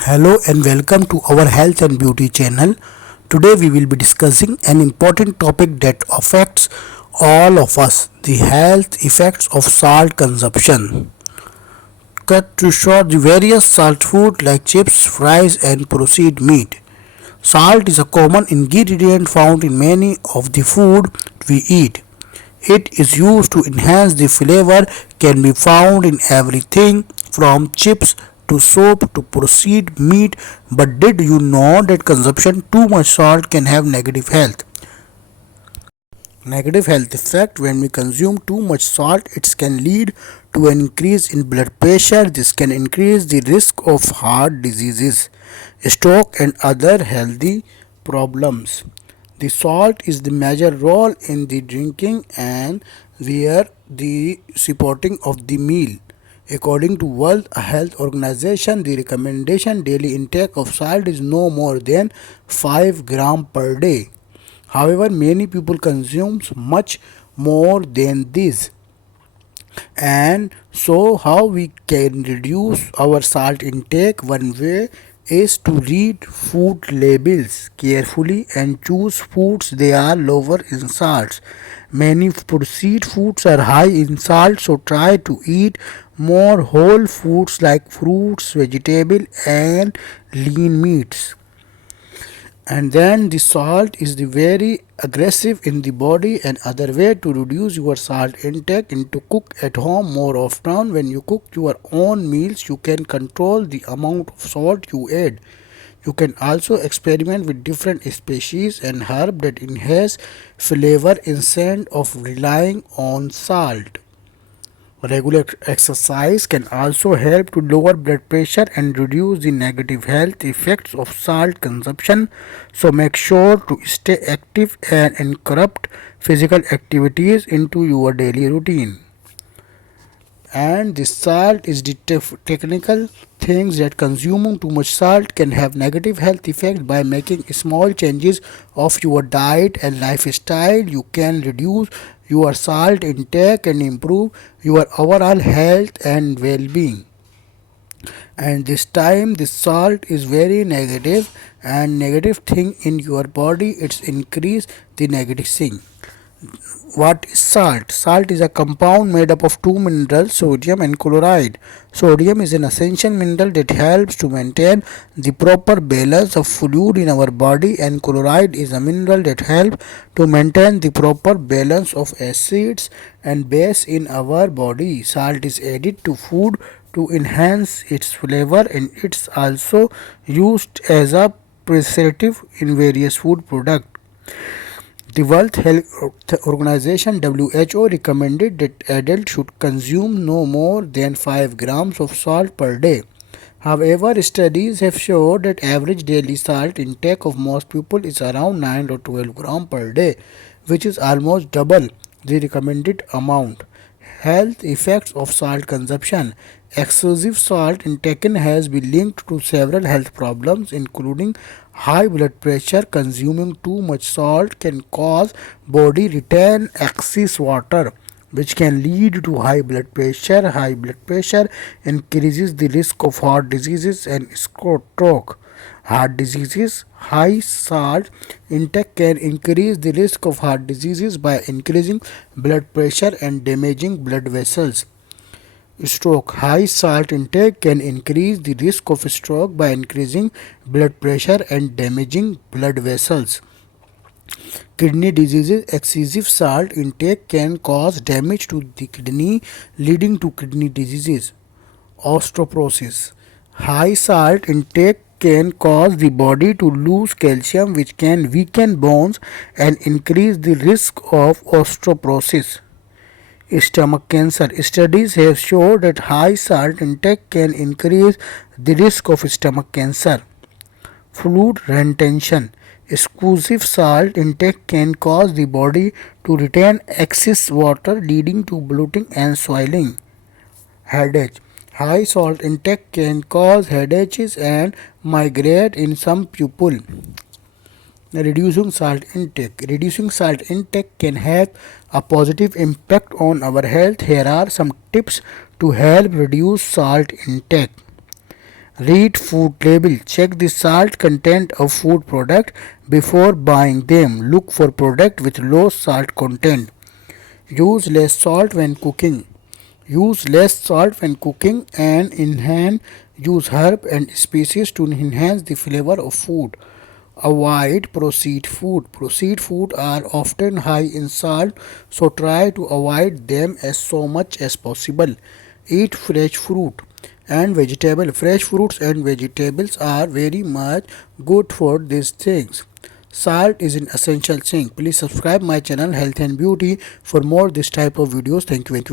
Hello and welcome to our health and beauty channel. Today we will be discussing an important topic that affects all of us, the health effects of salt consumption. Cut to short, the various salt food like chips, fries and processed meat. Salt is a common ingredient found in many of the food we eat. It is used to enhance the flavor, can be found in everything from chips to soap to processed meat. But did you know that consumption too much salt can have negative health effect? When we consume too much salt, it can lead to an increase in blood pressure. This can increase the risk of heart diseases, stroke and other healthy problems. The salt is the major role in the drinking and where the supporting of the meal. According to World Health Organization, the recommendation daily intake of salt is no more than 5 gram per day. However, many people consume much more than this. And so, how we can reduce our salt intake? One way is to read food labels carefully and choose foods they are lower in salts. Many processed foods are high in salt, so try to eat more whole foods like fruits, vegetables, and lean meats. And then the salt is the very aggressive in the body. And other way to reduce your salt intake is to cook at home more often. When you cook your own meals, you can control the amount of salt you add. You can also experiment with different species and herb that enhance flavor instead of relying on salt. Regular exercise can also help to lower blood pressure and reduce the negative health effects of salt consumption. So make sure to stay active and incorporate physical activities into your daily routine. And the salt is the technical things that consuming too much salt can have negative health effects. By making small changes of your diet and lifestyle, you can reduce your salt intake and improve your overall health and well-being. And this time the salt is very negative, and negative thing in your body, it's increase the negative thing. What is salt? Salt is a compound made up of two minerals, sodium and chloride. Sodium is an essential mineral that helps to maintain the proper balance of fluid in our body, and chloride is a mineral that helps to maintain the proper balance of acids and base in our body. Salt is added to food to enhance its flavor, and it's also used as a preservative in various food products. The World Health Organization (WHO) recommended that adults should consume no more than 5 grams of salt per day. However, studies have shown that average daily salt intake of most people is around 9 or 12 grams per day, which is almost double the recommended amount. Health effects of salt consumption. Excessive salt intake has been linked to several health problems, including high blood pressure. Consuming too much salt can cause body retain excess water, which can lead to high blood pressure. High blood pressure increases the risk of heart diseases and stroke. Heart diseases. High salt intake can increase the risk of heart diseases by increasing blood pressure and damaging blood vessels. Stroke. High salt intake can increase the risk of stroke by increasing blood pressure and damaging blood vessels. Kidney diseases. Excessive salt intake can cause damage to the kidney, leading to kidney diseases. Osteoporosis. High salt intake can cause the body to lose calcium, which can weaken bones and increase the risk of osteoporosis. Stomach cancer. Studies have shown that high salt intake can increase the risk of stomach cancer. Fluid retention. Excessive salt intake can cause the body to retain excess water, leading to bloating and swelling. Headache. High salt intake can cause headaches and migraine in some people. Reducing salt intake. Reducing salt intake can have a positive impact on our health. Here are some tips to help reduce salt intake. Read food label. Check the salt content of food product before buying them. Look for product with low salt content. Use less salt when cooking. Use less salt when cooking and enhance. Use herb and spices to enhance the flavor of food. Avoid processed food. Processed food are often high in salt, so try to avoid them as so much as possible. Eat fresh fruit and vegetable. Fresh fruits and vegetables are very much good for these things. Salt is an essential thing. Please subscribe my channel Health and Beauty for more this type of videos. Thank you.